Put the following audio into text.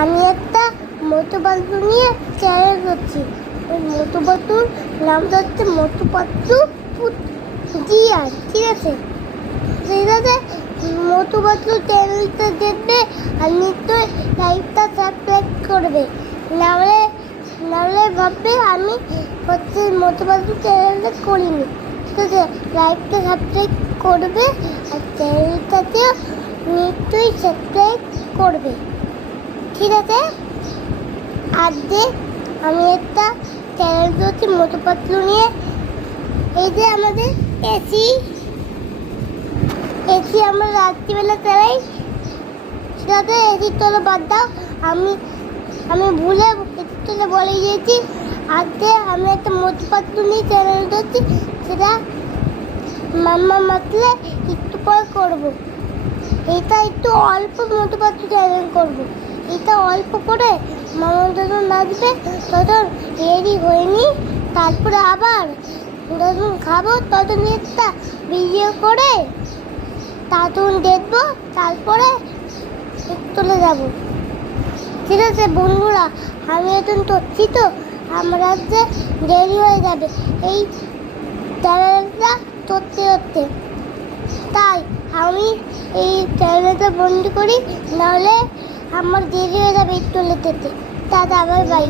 আমি একটা মোটু পাতলু নিয়ে চ্যানেল করছি। ওই মোটু পাতলুর নামটা হচ্ছে মোটু পাতলু জিয়ার, ঠিক আছে? ঠিক আছে, মোটু পাতলু চ্যানেলটা দেখবে আর নিশ্চয়ই লাইকটা সাবস্ক্রাইব করবে। নাহলে নাহলে ভাববে আমি হচ্ছে মোটু পাতলু চ্যানেলটা করিনি। ঠিক আছে, লাইকটা সাবস্ক্রাইব করবে আর চ্যানেলটাতেও নিশ্চয়ই সাবস্ক্রাইব করবে, ঠিক আছে? আর যে আমি একটা চ্যানেল করছি মোটু পাতলু নিয়ে। এই যে আমাদের এসি আমরা রাত্রিবেলা চালাই, সেটাতে এসির তলে বাদ দাও। আমি আমি ভুলে এসির তলে বলে গিয়েছি। আর যে আমি একটা মোটু পাতলু নিয়ে চ্যানেল করছি, সেটা মাম্মা মাতলে একটু পরে করবো। এটা একটু অল্প মোটু পাতলু চ্যানেল করবো। এটা অল্প করে মামা যখন নাচবে তখন রেডি হয়নি, তারপরে আবার যখন খাবো তখন একটা ভিডিও করে তখন দেখবো, তারপরে চলে যাবো। ঠিক আছে বন্ধুরা, আমি এখন করছি তো আমরা যে দেরি হয়ে যাবে এই চ্যানেলটা করতে করতে, তাই আমি এই চ্যানেলটা বন্ধ করি, নাহলে আমার দেরি হয়ে যাবে একটু লেটেতে। Tata, bye bye.